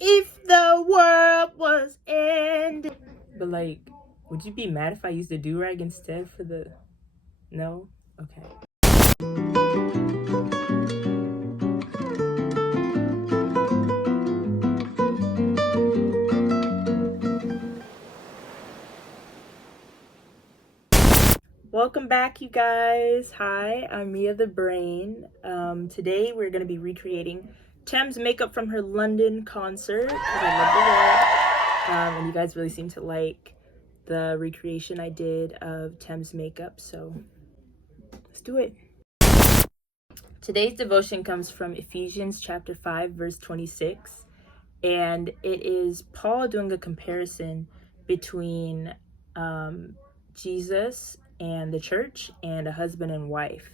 If the world was ending. But like, would you be mad if I used a do-rag instead for the... No? Okay. Welcome back, you guys. Hi, I'm Mia the Brain. Today we're going to be recreating Tems' makeup from her London concert, because I love the red. And you guys really seem to like the recreation I did of Tems' makeup, so let's do it. Today's devotion comes from Ephesians chapter 5, verse 26, and it is Paul doing a comparison between Jesus and the church and a husband and wife.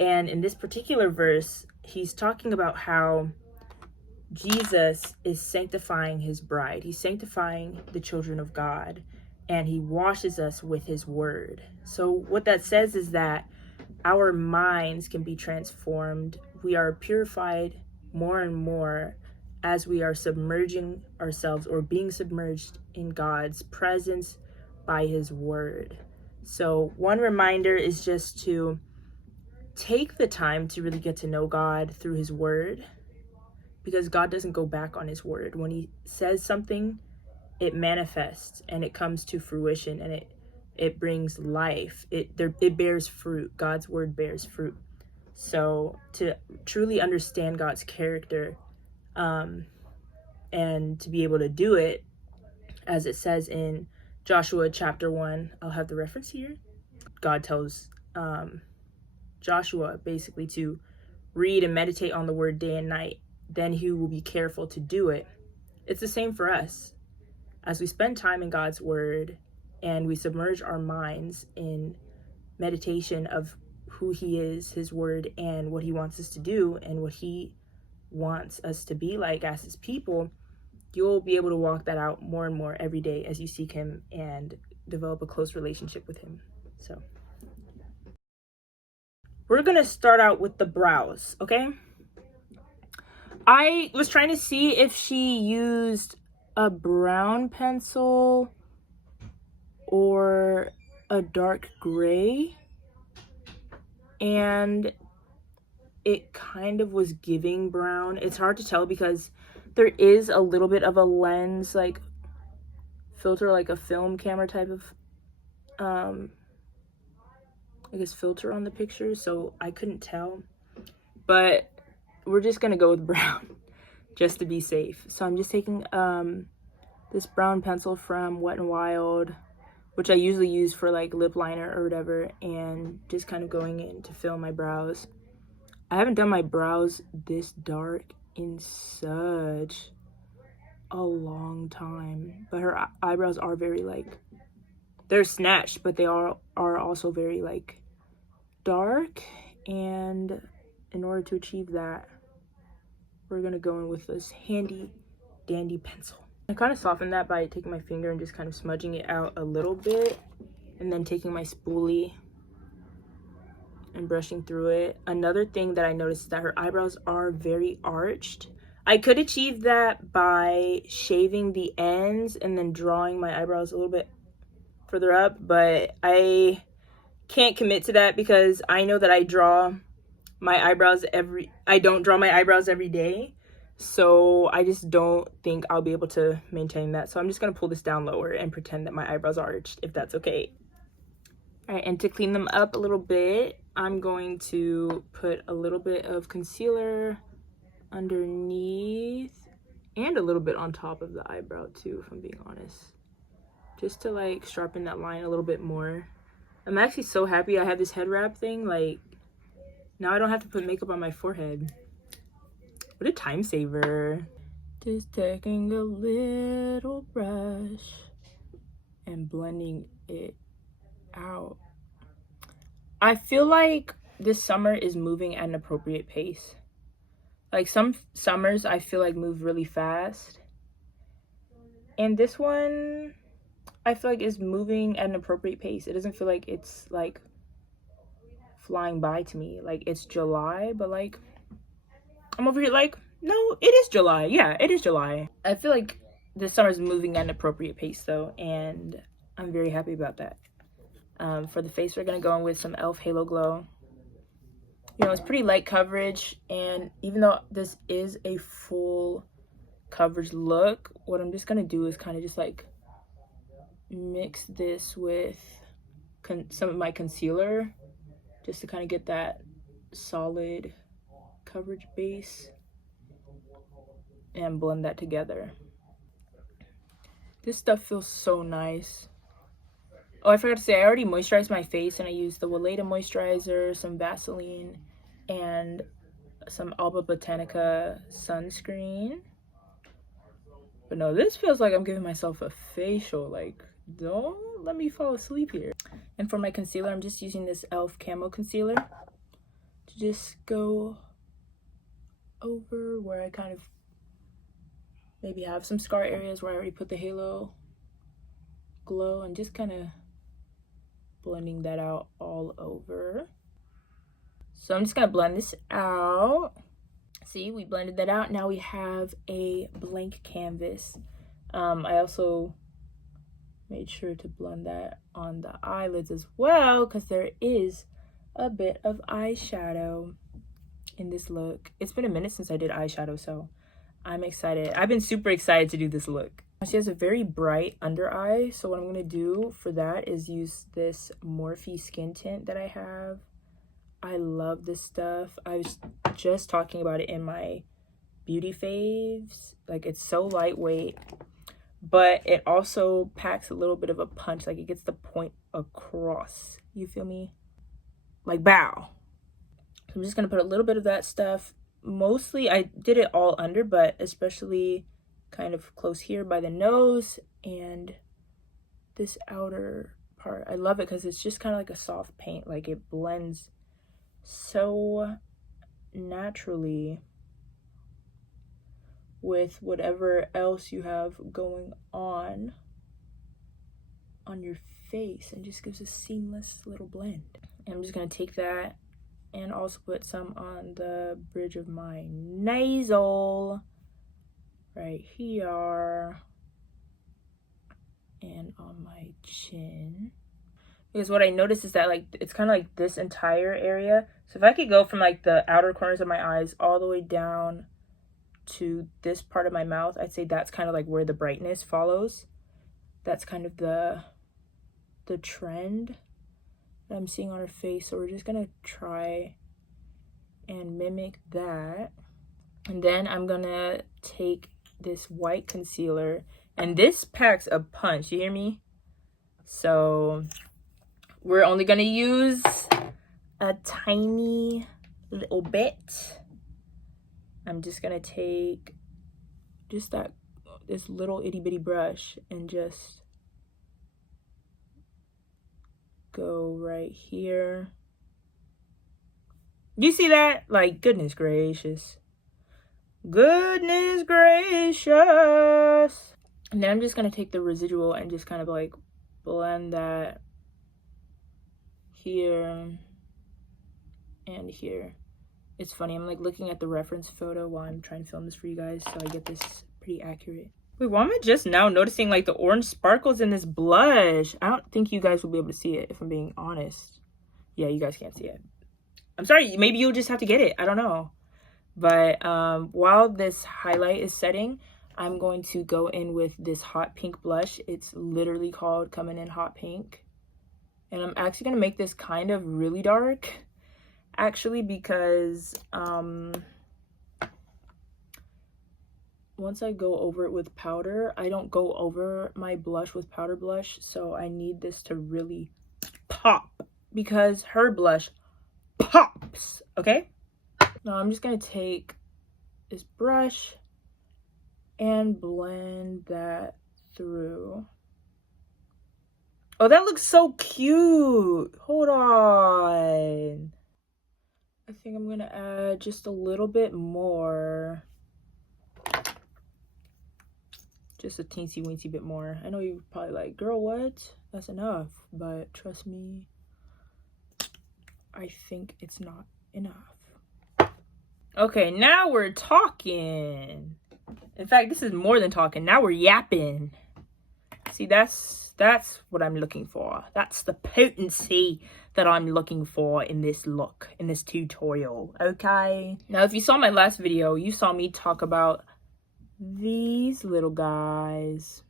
And in this particular verse, he's talking about how Jesus is sanctifying his bride. He's sanctifying the children of God, and he washes us with his word. So what that says is that our minds can be transformed. We are purified more and more as we are submerging ourselves or being submerged in God's presence by his word. So one reminder is just to take the time to really get to know God through his word, because God doesn't go back on his word. When he says something, it manifests and it comes to fruition, and it brings life. It bears fruit. God's word bears fruit. So to truly understand God's character, and to be able to do it, as it says in Joshua chapter 1, I'll have the reference here. God tells Joshua basically to read and meditate on the word day and night. Then he will be careful to do it. It's the same for us. As we spend time in God's word and we submerge our minds in meditation of who he is, his word, and what he wants us to do and what he wants us to be like as his people, you'll be able to walk that out more and more every day as you seek him and develop a close relationship with him. So we're gonna start out with the brows, okay? I was trying to see if she used a brown pencil or a dark gray, and it kind of was giving brown. It's hard to tell because there is a little bit of a lens like filter, like a film camera type of I guess filter on the picture, so I couldn't tell, but we're just gonna go with brown just to be safe. So I'm just taking this brown pencil from Wet n Wild, which I usually use for like lip liner or whatever, and just kind of going in to fill my brows. I haven't done my brows this dark in such a long time, but her eyebrows are very like, they're snatched, but they are also very like dark, and in order to achieve that, we're gonna go in with this handy dandy pencil. I kind of softened that by taking my finger and just kind of smudging it out a little bit, and then taking my spoolie and brushing through it. Another thing that I noticed is that her eyebrows are very arched. I could achieve that by shaving the ends and then drawing my eyebrows a little bit further up, but I can't commit to that because I know that I don't draw my eyebrows every day. So I just don't think I'll be able to maintain that. So I'm just gonna pull this down lower and pretend that my eyebrows are arched, if that's okay. All right, and to clean them up a little bit, I'm going to put a little bit of concealer underneath and a little bit on top of the eyebrow too, if I'm being honest, just to like sharpen that line a little bit more. I'm actually so happy I have this head wrap thing. Like, now I don't have to put makeup on my forehead. What a time saver. Just taking a little brush and blending it out. I feel like this summer is moving at an appropriate pace. Like, some summers I feel like move really fast, and this one I feel like is moving at an appropriate pace. It doesn't feel like it's like flying by to me. Like, it's July, but like I'm over here like No, it is July. Yeah, it is July. I feel like this summer's moving at an appropriate pace though, and I'm very happy about that. For the face, we're gonna go in with some e.l.f. Halo Glow. You know, it's pretty light coverage, and even though this is a full coverage look, what I'm just gonna do is kind of just like mix this with some of my concealer just to kind of get that solid coverage base and blend that together. This stuff feels so nice. Oh, I forgot to say, I already moisturized my face, and I used the Weleda moisturizer, some Vaseline, and some Alba Botanica sunscreen. But no, this feels like I'm giving myself a facial. Like, don't let me fall asleep here. And for my concealer, I'm just using this e.l.f. Camo Concealer to just go over where I kind of maybe have some scar areas where I already put the Halo Glow, and just kind of blending that out all over. So I'm just gonna blend this out. See, we blended that out. Now we have a blank canvas. I also made sure to blend that on the eyelids as well, because there is a bit of eyeshadow in this look. It's been a minute since I did eyeshadow, so I'm excited. I've been super excited to do this look. She has a very bright under eye, so what I'm gonna do for that is use this Morphe skin tint that I have. I love this stuff. I was just talking about it in my beauty faves. Like, it's so lightweight, but it also packs a little bit of a punch. Like, it gets the point across. You feel me? Like, bow. So I'm just gonna put a little bit of that stuff. Mostly, I did it all under, but especially kind of close here by the nose and this outer part. I love it because it's just kind of like a soft paint. Like, it blends so naturally with whatever else you have going on your face, and just gives a seamless little blend. And I'm just gonna take that and also put some on the bridge of my nasal right here and on my chin, because what I noticed is that, like, it's kind of like this entire area. So if I could go from like the outer corners of my eyes all the way down to this part of my mouth, I'd say that's kind of like where the brightness follows. That's kind of the trend that I'm seeing on her face. So we're just gonna try and mimic that. And then I'm gonna take this white concealer, and this packs a punch, you hear me? So we're only gonna use a tiny little bit. I'm just gonna take just this little itty bitty brush and just go right here. You see that? Like, goodness gracious. Goodness gracious. And then I'm just gonna take the residual and just kind of like blend that here and here. It's funny, I'm like looking at the reference photo while I'm trying to film this for you guys, so I get this pretty accurate. Wait, why am I just now noticing like the orange sparkles in this blush? I don't think you guys will be able to see it, if I'm being honest. Yeah, you guys can't see it. I'm sorry, maybe you'll just have to get it. I don't know. But while this highlight is setting, I'm going to go in with this hot pink blush. It's literally called Coming In Hot Pink. And I'm actually going to make this kind of really dark, actually, because once I go over it with powder, I don't go over my blush with powder blush. So I need this to really pop, because her blush pops, okay? Now I'm just going to take this brush and blend that through. Oh, that looks so cute. Hold on. I think I'm gonna add just a little bit more. Just a teensy weensy bit more. I know you're probably like, girl, what? That's enough. But trust me, I think it's not enough. Okay, now we're talking. In fact, this is more than talking. Now we're yapping. See, that's what I'm looking for. That's the potency that I'm looking for in this look, in this tutorial, okay? Now, if you saw my last video, you saw me talk about these little guys,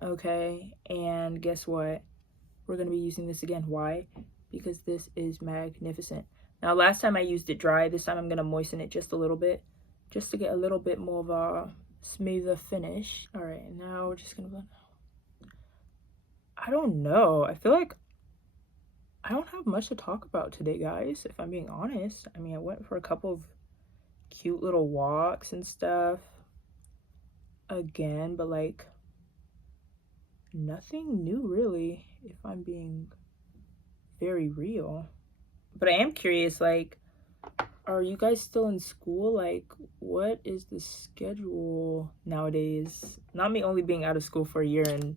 okay? And guess what? We're going to be using this again. Why? Because this is magnificent. Now, last time I used it dry. This time I'm going to moisten it just a little bit, just to get a little bit more of a smoother finish. All right, now we're just going to blend. I don't know. I feel like I don't have much to talk about today, guys, if I'm being honest. I mean, I went for a couple of cute little walks and stuff again, but like nothing new really, if I'm being very real. But I am curious, like, are you guys still in school? Like, what is the schedule nowadays? Not me only being out of school for a year and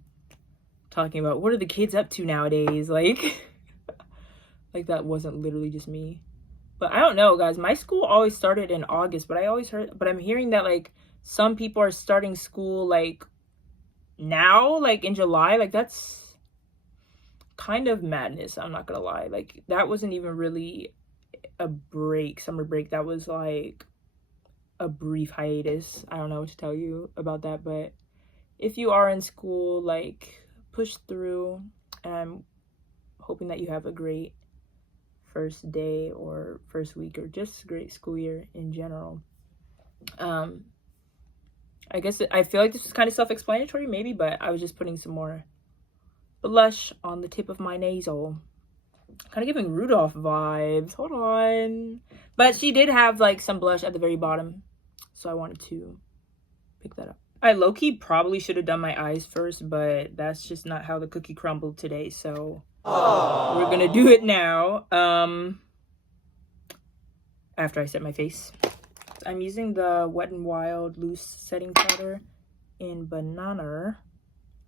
talking about what are the kids up to nowadays, like like that wasn't literally just me. But I don't know, guys. My school always started in August, but I'm hearing that like some people are starting school like now, like in July. Like that's kind of madness, I'm not gonna lie. Like that wasn't even really a break, summer break. That was like a brief hiatus. I don't know what to tell you about that, but if you are in school, like push through. And I'm hoping that you have a great first day or first week or just great school year in general. I guess I feel like this was kind of self-explanatory maybe, but I was just putting some more blush on the tip of my nasal. Kind of giving Rudolph vibes. Hold on. But she did have like some blush at the very bottom, so I wanted to pick that up. I low-key probably should have done my eyes first, but that's just not how the cookie crumbled today, so we're gonna do it now. After I set my face. I'm using the Wet n Wild loose setting powder in Banana.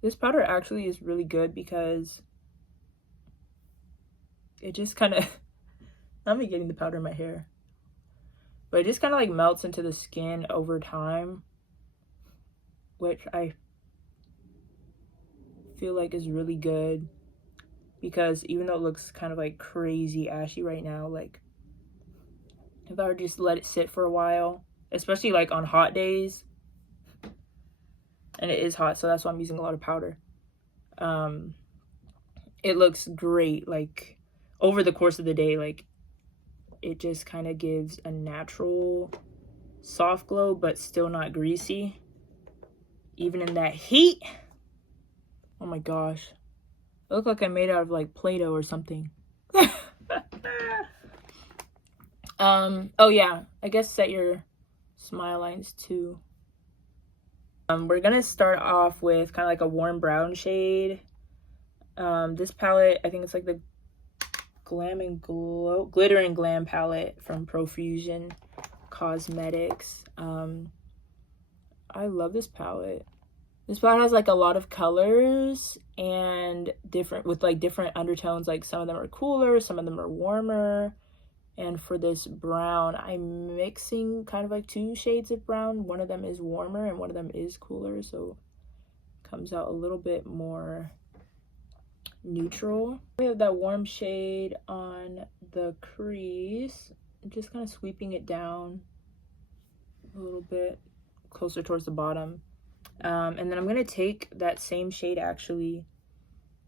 This powder actually is really good because it just kind of, not me getting the powder in my hair, but it just kind of like melts into the skin over time, which I feel like is really good because even though it looks kind of like crazy ashy right now, like if I were just let it sit for a while, especially like on hot days, and it is hot, so that's why I'm using a lot of powder. It looks great, like over the course of the day. Like it just kind of gives a natural soft glow, but still not greasy, even in that heat. Oh my gosh, I look like I'm made out of like Play-Doh or something. Oh yeah, I guess set your smile lines too. We're gonna start off with kind of like a warm brown shade. This palette, I think it's like the Glam and Glow, Glitter and Glam palette from Profusion Cosmetics. I love this palette. This palette has like a lot of colors and different undertones. Like some of them are cooler, some of them are warmer. And for this brown, I'm mixing kind of like two shades of brown. One of them is warmer and one of them is cooler, so it comes out a little bit more neutral. We have that warm shade on the crease, just kind of sweeping it down a little bit closer towards the bottom. And then I'm going to take that same shade actually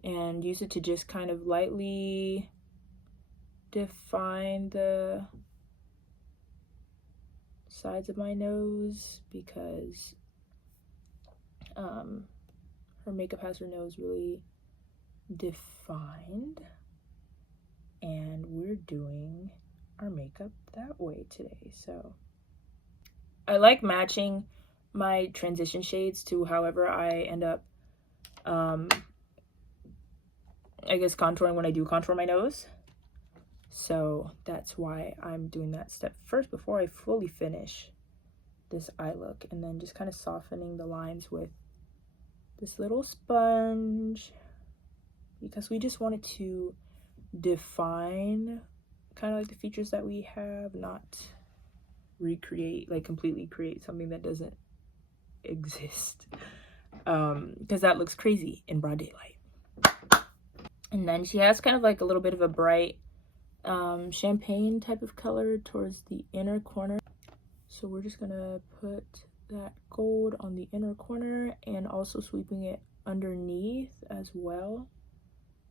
and use it to just kind of lightly define the sides of my nose, because her makeup has her nose really defined, and we're doing our makeup that way today. So I like matching my transition shades to however I end up I guess contouring when I do contour my nose. So that's why I'm doing that step first before I fully finish this eye look, and then just kind of softening the lines with this little sponge, because we just wanted to define kind of like the features that we have, not recreate, like completely create something that doesn't exist. Because that looks crazy in broad daylight. And then she has kind of like a little bit of a bright champagne type of color towards the inner corner. So we're just gonna put that gold on the inner corner and also sweeping it underneath as well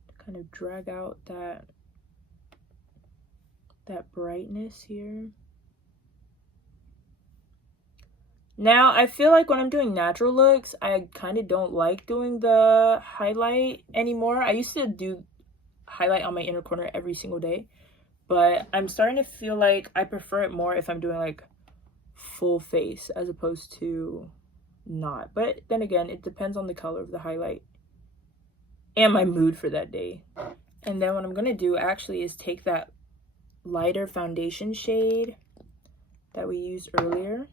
to kind of drag out that brightness here. Now, I feel like when I'm doing natural looks, I kind of don't like doing the highlight anymore. I used to do highlight on my inner corner every single day, but I'm starting to feel like I prefer it more if I'm doing like full face as opposed to not. But then again, it depends on the color of the highlight and my mood for that day. And then what I'm gonna do actually is take that lighter foundation shade that we used earlier,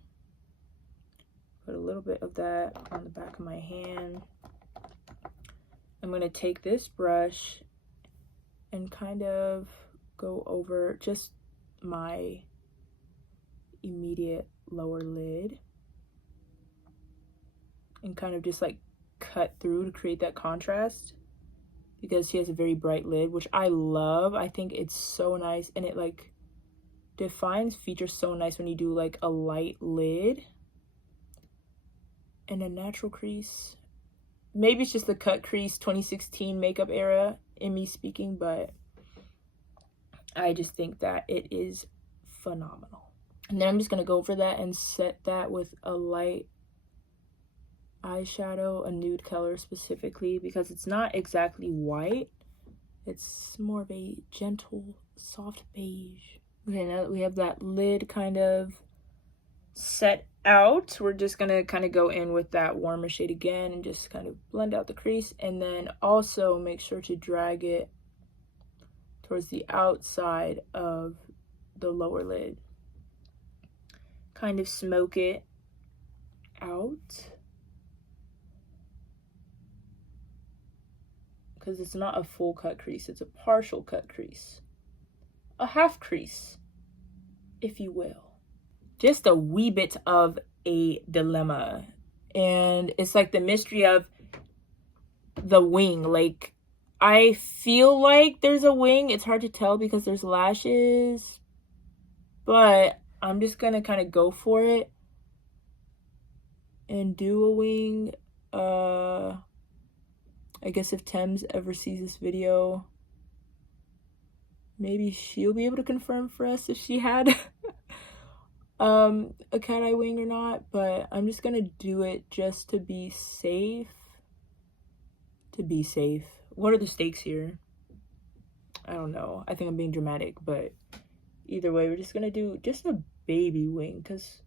put a little bit of that on the back of my hand. I'm gonna take this brush and kind of go over just my immediate lower lid and kind of just like cut through to create that contrast, because she has a very bright lid, which I love. I think it's so nice, and it like defines features so nice when you do like a light lid and a natural crease. Maybe it's just the cut crease 2016 makeup era in me speaking, but I just think that it is phenomenal. And then I'm just gonna go over that and set that with a light eyeshadow, a nude color specifically, because it's not exactly white. It's more of a gentle, soft beige. Okay, now that we have that lid kind of set out, we're just gonna kind of go in with that warmer shade again and just kind of blend out the crease, and then also make sure to drag it towards the outside of the lower lid. Kind of smoke it out, because it's not a full cut crease, it's a partial cut crease, a half crease, if you will. Just a wee bit of a dilemma, and it's like the mystery of the wing. Like, I feel like there's a wing. It's hard to tell because there's lashes, but I'm just gonna kind of go for it and do a wing. I guess if Tems ever sees this video, maybe she'll be able to confirm for us if she had a cat eye wing or not, but I'm just gonna do it just to be safe. What are the stakes here? I don't know. I think I'm being dramatic, but either way, we're just gonna do just a baby wing, because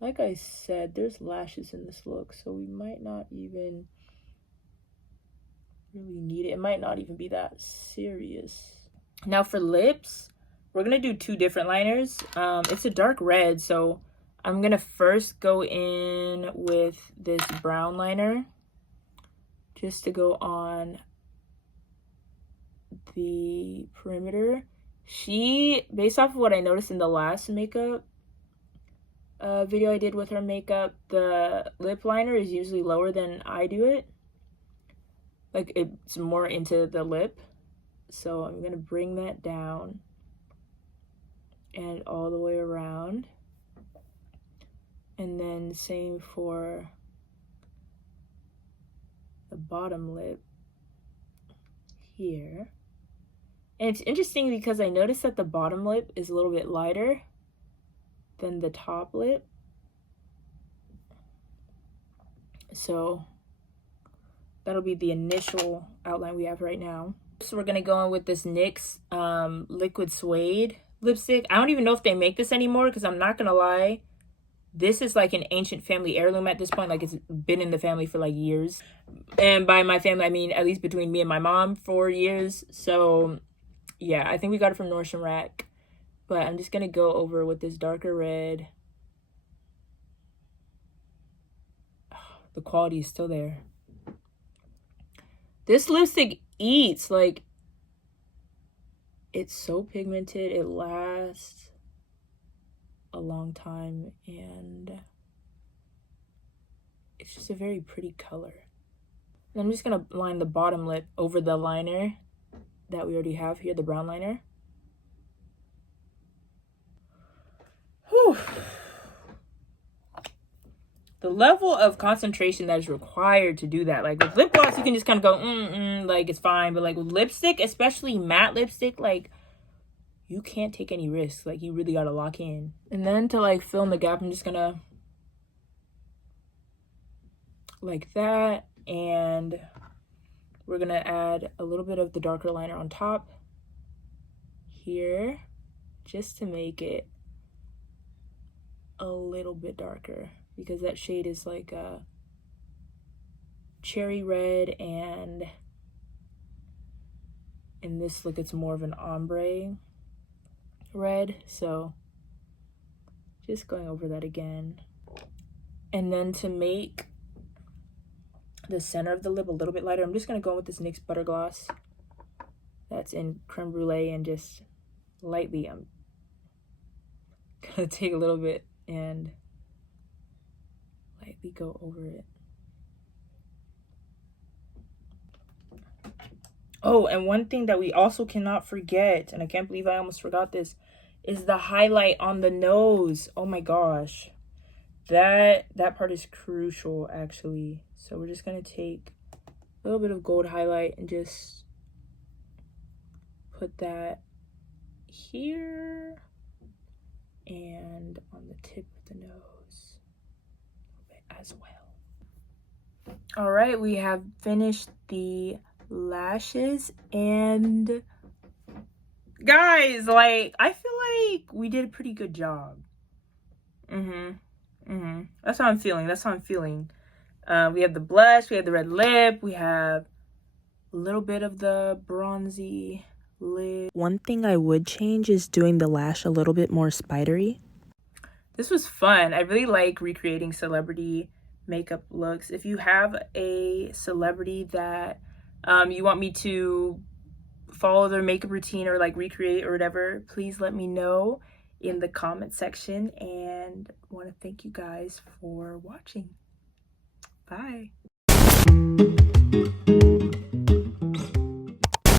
like I said, there's lashes in this look, so we might not even really need it. It might not even be that serious. Now for lips, we're gonna do two different liners. It's a dark red, so I'm gonna first go in with this brown liner just to go on the perimeter. Based off of what I noticed in the last makeup video I did with her makeup, the lip liner is usually lower than I do it. Like, it's more into the lip. So I'm gonna bring that down and all the way around. And then same for the bottom lip here. And it's interesting because I noticed that the bottom lip is a little bit lighter than the top lip. So that'll be the initial outline we have right now. So we're gonna go in with this NYX liquid suede lipstick. I don't even know if they make this anymore, because I'm not gonna lie, this is like an ancient family heirloom at this point. Like, it's been in the family for like years. And by my family, I mean at least between me and my mom, 4 years. So yeah, I think we got it from Nordstrom Rack. But I'm just gonna go over with this darker red. The quality is still there. This lipstick eats. Like, it's so pigmented. It lasts. a long time, and it's just a very pretty color. And I'm just gonna line the bottom lip over the liner that we already have here, the brown liner. Whew. The level of concentration that is required to do that. Like with lip gloss, you can just kind of go, like it's fine. But like with lipstick, especially matte lipstick, like you can't take any risks. Like you really gotta lock in. And then to like fill in the gap, I'm just gonna like that. And we're gonna add a little bit of the darker liner on top here, just to make it a little bit darker, because that shade is like a cherry red, and in this look it's more of an ombre red. So just going over that again. And then to make the center of the lip a little bit lighter, I'm just going to go with this NYX Butter Gloss that's in Creme Brulee, and just lightly, I'm going to take a little bit and lightly go over it. Oh, and one thing that we also cannot forget, and I can't believe I almost forgot this, is the highlight on the nose. Oh my gosh. That part is crucial, actually. So we're just going to take a little bit of gold highlight and just put that here and on the tip of the nose as well. All right, we have finished the lashes, and guys, like, I feel like we did a pretty good job. That's how I'm feeling. We have the blush, we have the red lip, we have a little bit of the bronzy lid. One thing I would change is doing the lash a little bit more spidery. This was fun. I really like recreating celebrity makeup looks. If you have a celebrity that you want me to follow their makeup routine or like recreate or whatever, please let me know in the comment section, and I want to thank you guys for watching. Bye.